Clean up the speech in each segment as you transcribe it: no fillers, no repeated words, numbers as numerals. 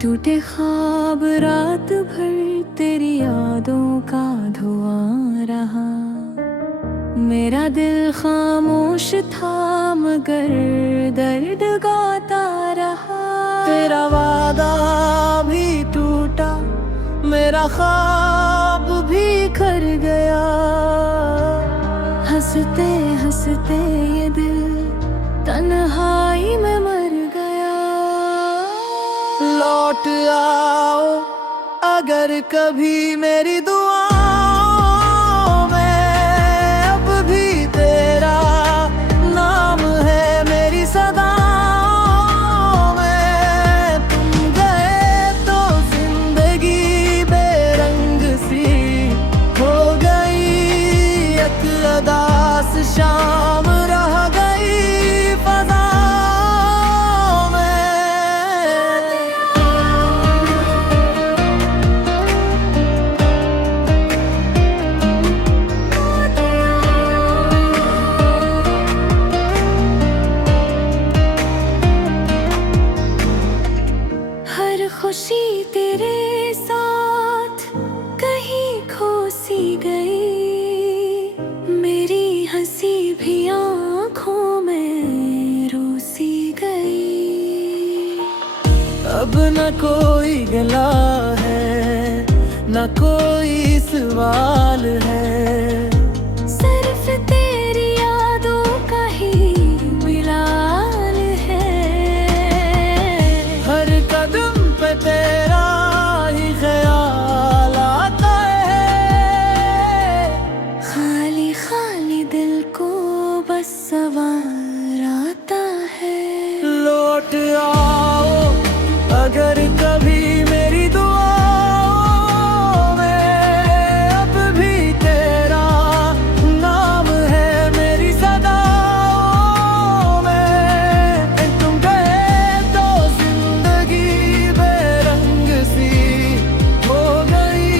टूटे ख्वाब रात भर तेरी यादों का धुआं रहा। मेरा दिल खामोश था मगर दर्द गाता रहा। तेरा वादा भी टूटा, मेरा ख्वाब भी खर गया। हंसते हंसते ये दिल तन्हाई में मर गया। लौट आओ अगर कभी मेरी दुआओं में, अब भी तेरा नाम है मेरी सदाओं में। तुम गए तो जिंदगी बेरंग सी हो गई, एक अदास शाम रह गई फज़ाओं में। हर खुशी तेरे साथ कहीं खो सी गई, मेरी हंसी भी आँखों में रोसी गई। अब न कोई गला है, न कोई सवाल है, सिर्फ तेरी यादों का ही मिलाल है। हर कदम पे तेरा ही ख्याल आता है, खाली खाली दिल को बस सवार आता है। लौट आओ अगर कभी मेरी दुआओं में, अब भी तेरा नाम है मेरी सदाओं में। तुम गए तो जिंदगी बेरंग सी हो गई,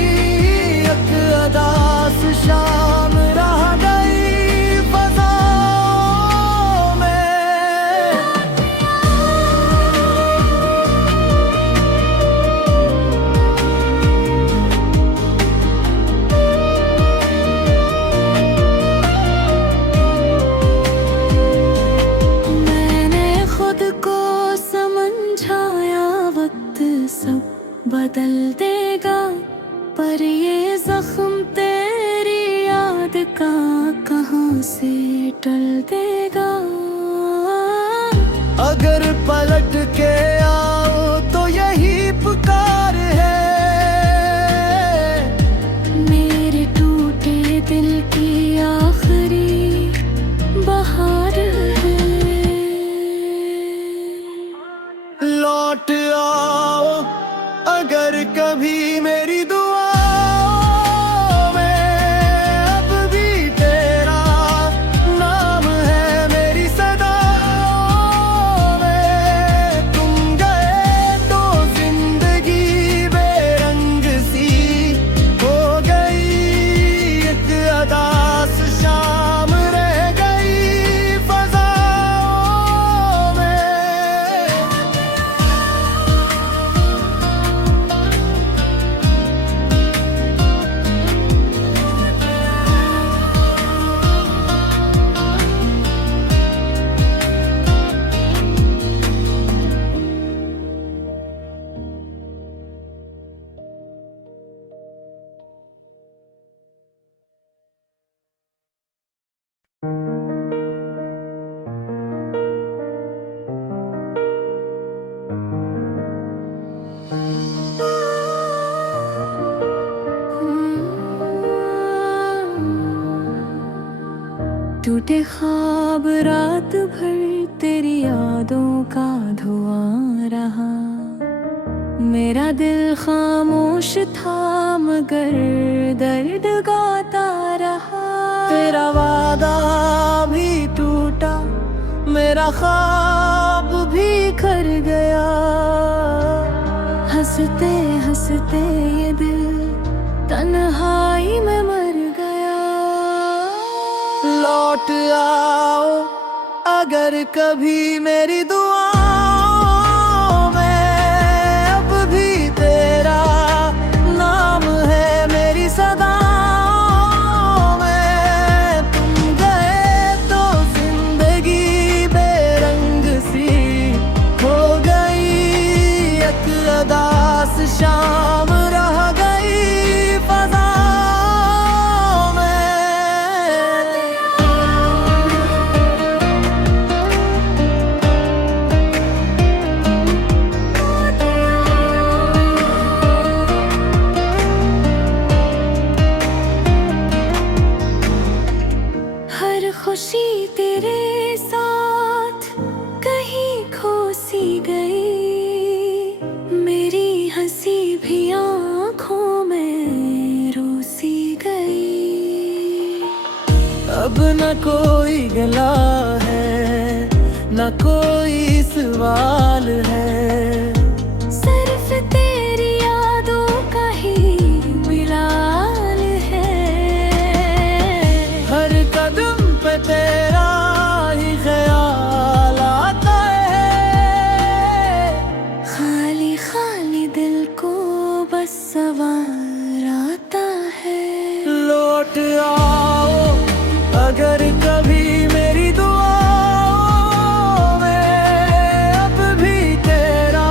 एक अदास शाम रह गई फज़ाओं में। मैंने खुद को समझाया वक्त सब बदल देगा, पर ये जख्म तेरी याद का कहाँ से टल देगा। अगर पलट के आओ तो यही पुकार है, मेरे टूटे दिल की आखिरी बहार है। लौट आओ अगर कभी मेरी दुआओं में, अब भी तेरा नाम है मेरी सदाओं में। तुम गए तो जिंदगी बेरंग सी हो गई, एक अदास शाम रह गई फज़ाओं में। टूटे ख्वाब रात भर तेरी यादों का धुआं रहा। मेरा दिल खामोश था मगर दर्द गाता रहा। तेरा वादा भी टूटा, मेरा ख्वाब भी खर गया। हंसते हंसते ये दिल तन्हाई में मर गया। लौट आओ अगर कभी मेरी दुआओं में, अब भी अदास शाम रह गई फज़ाओं में। हर खुशी तेरे साथ कहीं खो सी गई, मेरी हंसी भी आँखों में रो सी गई। अब न कोई गला है, न कोई सवाल है, सिर्फ तेरी यादों का ही मिलाल है। हर कदम पे तेरा ही ख्याल आता है, खाली खाली दिल को बस सवार आता है। लौट आओ अगर कभी मेरी दुआओं में, अब भी तेरा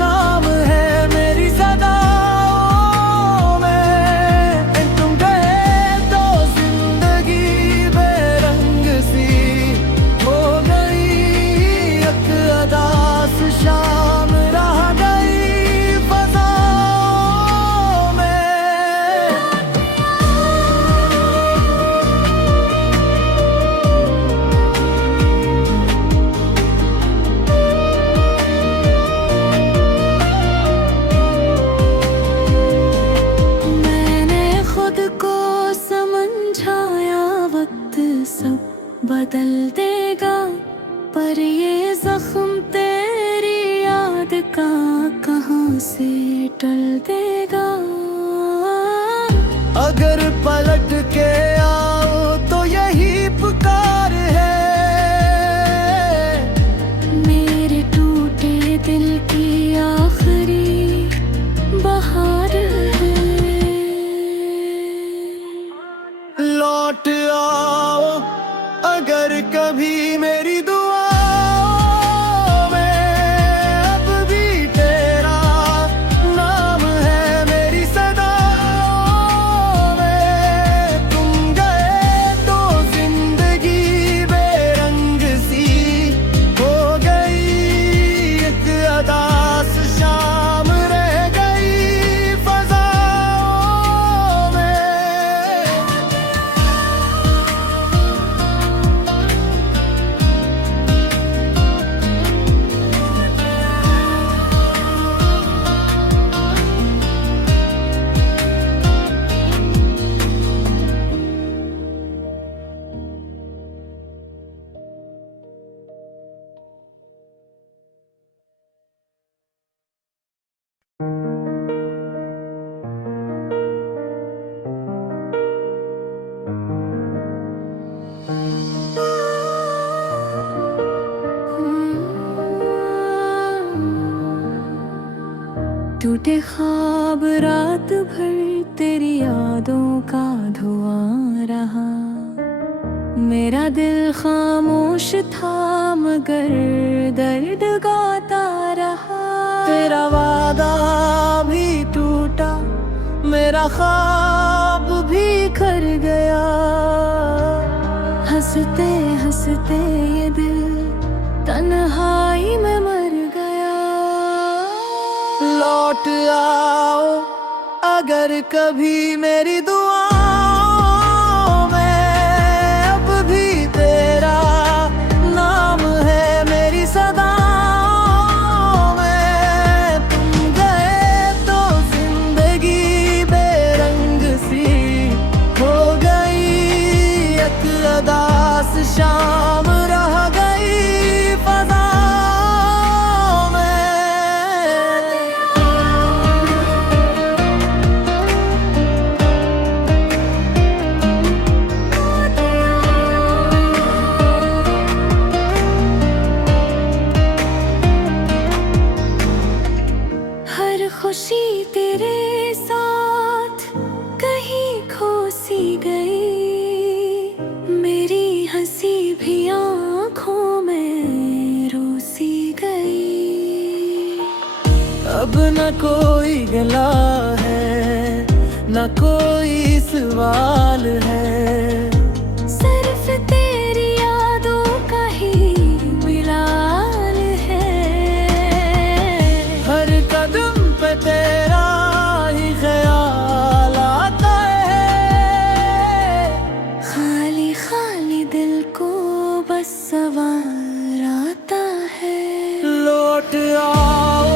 नाम है मेरी सदाओं में। तुम गए तो जिंदगी बेरंग सी हो गई, एक अदास शाम रह गई फज़ाओं में। मैंने खुद को समझाया वक्त सब बदल देगा, पर ये जख्म तेरी याद का कहाँ से टल देगा। अगर पलट के आओ तो यही पुकार है, मेरे टूटे दिल की आखिरी बहार है। लौट आओ अगर कभी मेरी दुआओं में, अब भी तेरा नाम है मेरी सदाओं में। तुम गए तो जिंदगी बेरंग सी हो गई, एक अदास शाम रह गई फज़ाओं में। टूटे ख्वाब रात भर तेरी यादों का धुआं रहा, मेरा दिल खामोश था मगर दर्द गाता रहा। तेरा वादा भी टूटा, मेरा ख्वाब भी खर गया, हंसते हंसते ये दिल तन्हाई में मर गया। लौट आओ अगर कभी मेरी दुआओं में, अब भी तेरा नाम है मेरी सदाओं में। तुम गए तो जिंदगी बेरंग सी हो गई, एक अदास शाम रह गई फज़ाओं में। हर खुशी तेरे साथ कहीं खो सी गई, मेरी हंसी भी आँखों में रो सी गई। अब न कोई गिला है, न कोई सवाल है। सिर्फ तेरी यादों का ही मिलाल है। हर कदम पे तेरा ही ख्याल आता है। खाली खाली दिल को बस सवार आता है। लौट आओ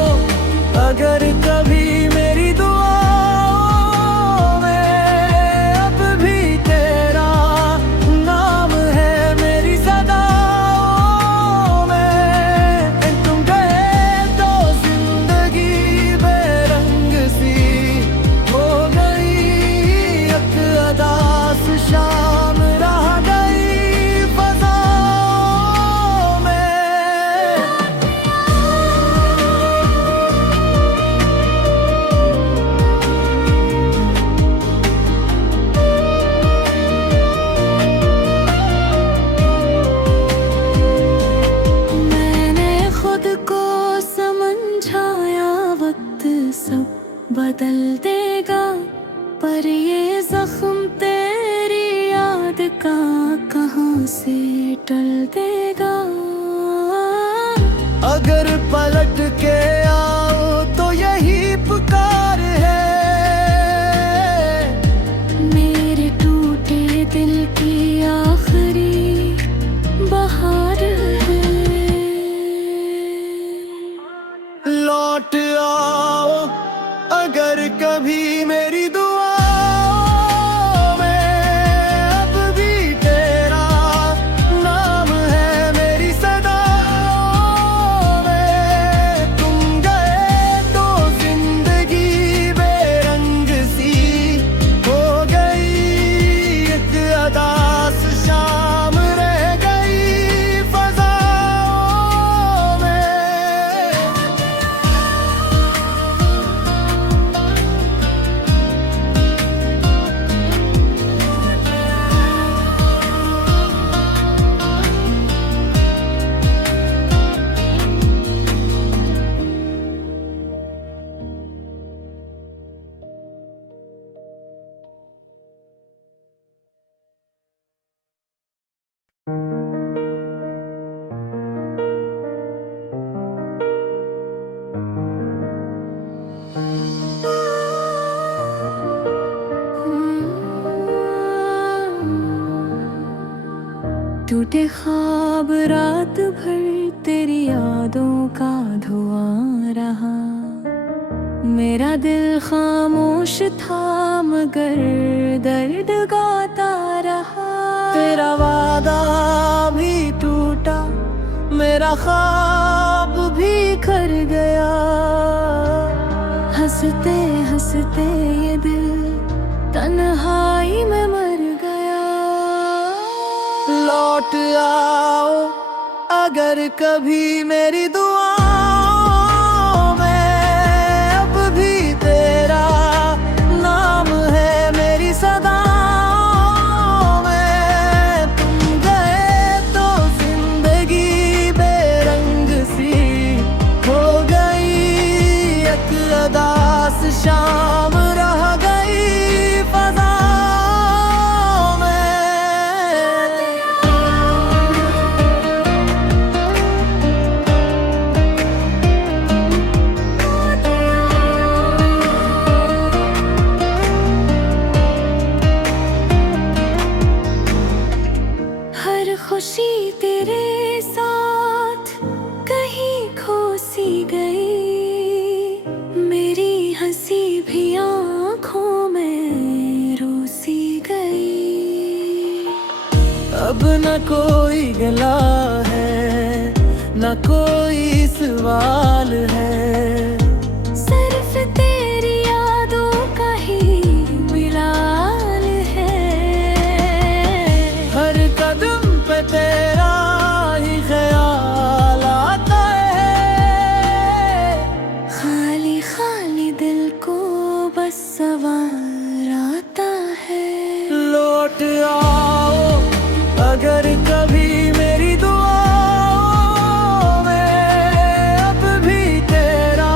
अगर कभी मेरी दुआओं में, अब भी तेरा नाम है मेरी सदाओं में। तुम गए तो जिंदगी बेरंग सी हो गई, एक अदास शाम रह गई फज़ाओं में। मैंने खुद को समझाया वक्त सब बदल देगा, पर ये जख्म तेरी याद का कहाँ से टल देगा। अगर पलट के आओ तो यही पुकार है, मेरे टूटे दिल की आखिरी बहार है। लौट आओ अगर कभी मेरी दुआओं में, अब भी तेरा नाम है मेरी सदाओं में। तुम गए तो जिंदगी बेरंग सी हो गई, एक अदास शाम रह गई फज़ाओं में। टूटे ख्वाब रात भर तेरी यादों का धुआं रहा। मेरा दिल खामोश था मगर दर्द गाता रहा। तेरा वादा भी टूटा, मेरा ख्वाब भी खर गया। हंसते हंसते ये दिल तन्हाई में मर गया। लौट आओ अगर कभी मेरी दुआओं में, अब भी तेरा नाम है मेरी सदाओं में। तुम गए तो जिंदगी बेरंग सी हो गई, एक अदास शाम रह गई फज़ाओं में। हर खुशी तेरे साथ कहीं खो सी गई। मेरी हंसी भी आँखों में रोसी गई। अब न कोई गिला है, न कोई सवाल है। सिर्फ तेरी यादों का ही मिलाल है। हर कदम पे तेरा ही ख्याल आता है। खाली खाली दिल को बस सवार आता है। लौट आओ अगर कभी मेरी दुआओं में, अब भी तेरा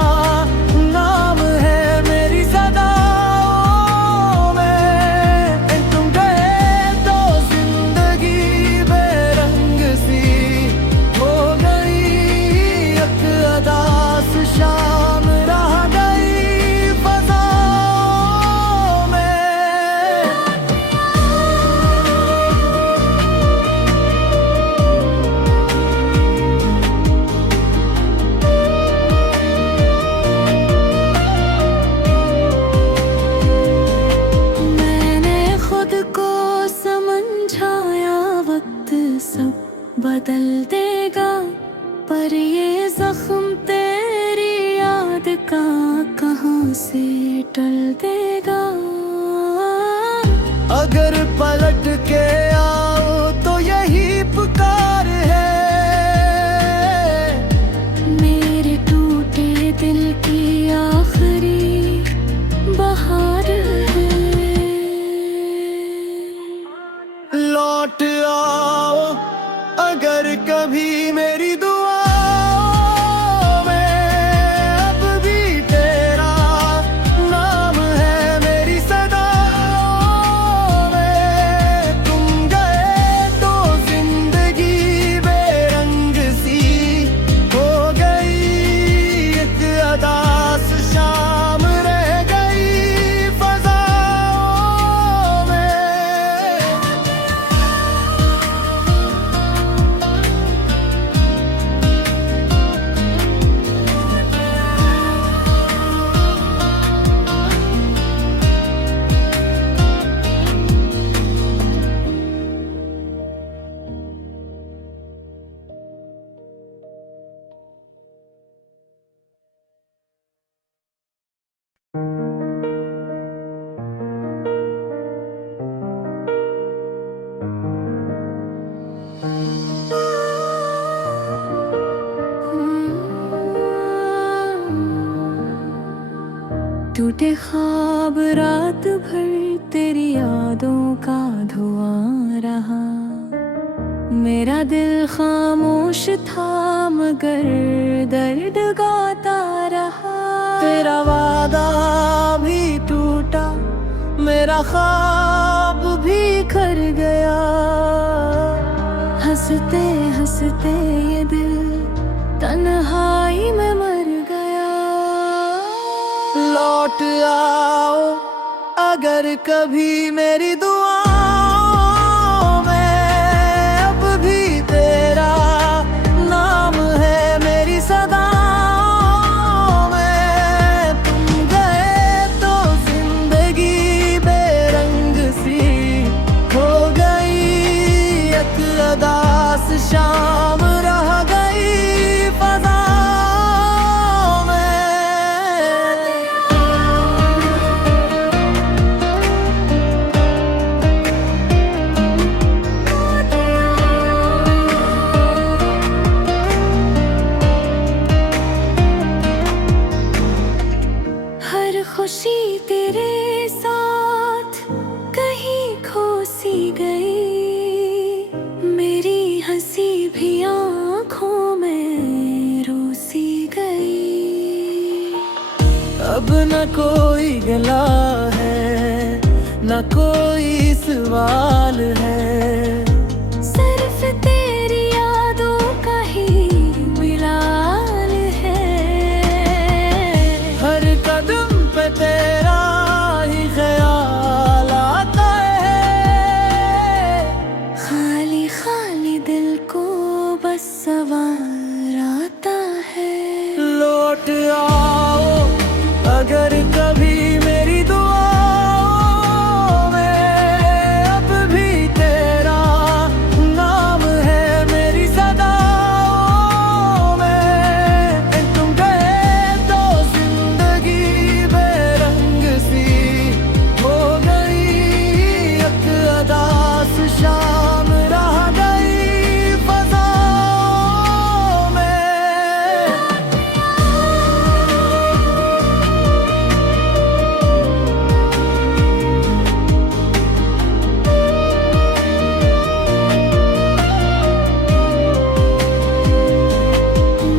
कहाँ से टल देगा। अगर पलट के आओ तो यही पुकार है, मेरे टूटे दिल की आखिरी बहार है। लौट आओ अगर कभी मेरी दुआओं में, अब भी तेरा नाम है मेरी सदाओं में। तुम गए तो जिंदगी बेरंग सी हो गई, एक अदास शाम रह गई फज़ाओं में। टूटे ख्वाब रात भर तेरी यादों का धुआं रहा। मेरा दिल खामोश था मगर दर्द गाता रहा। तेरा वादा भी टूटा, मेरा ख्वाब भी खर गया। हंसते हंसते ये दिल तन्हाई में मर गया। लौट आओ अगर कभी मेरी दुआओं में, अब भी तेरा नाम है मेरी सदाओं में। तुम गए तो जिंदगी बेरंग सी हो गई, एक अदास शाम रह गई फज़ाओं में। हर खुशी तेरे साथ कहीं खो सी गई। मेरी हंसी भी आँखों में रोसी गई। अब न कोई गला है, न कोई सवाल है। सिर्फ तेरी यादों का ही मिलाल है। हर कदम पे तेरा ही ख्याल आता है। खाली खाली दिल को बस सवार आता है। लौट आओ अगर कभी मेरी दुआओं में, अब भी तेरा नाम है मेरी सदाओं में। तुम गए तो जिंदगी बेरंग सी हो गई, एक अदास शाम रह गई फज़ाओं में।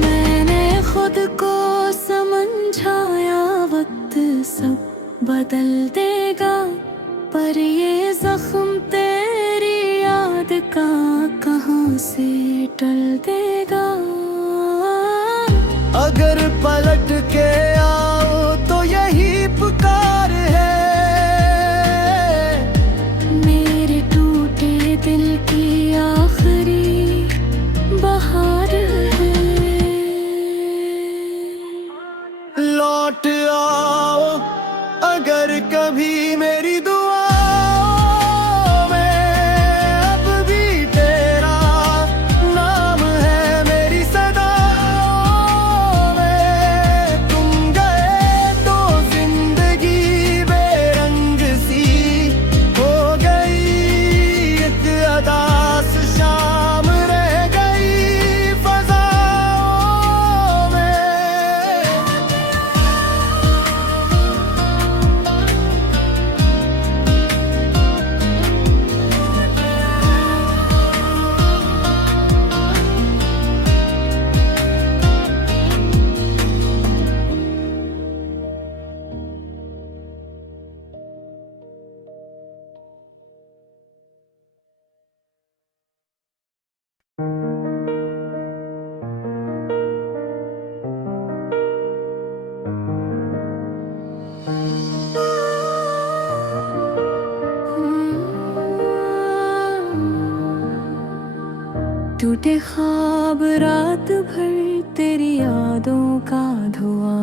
मैंने खुद को समझाया वक्त सब बदल देगा, पर ये जख्म तेरी याद का कहाँ से टल देगा। अगर पलट के आओ तो यही पुकार है, मेरे टूटे दिल की आखिरी बहार है। लौट आओ अगर कभी मेरी दुआओं में, अब भी तेरा नाम है मेरी सदाओं में। तुम गए तो जिंदगी टूटे ख्वाब रात भर तेरी यादों का धुआं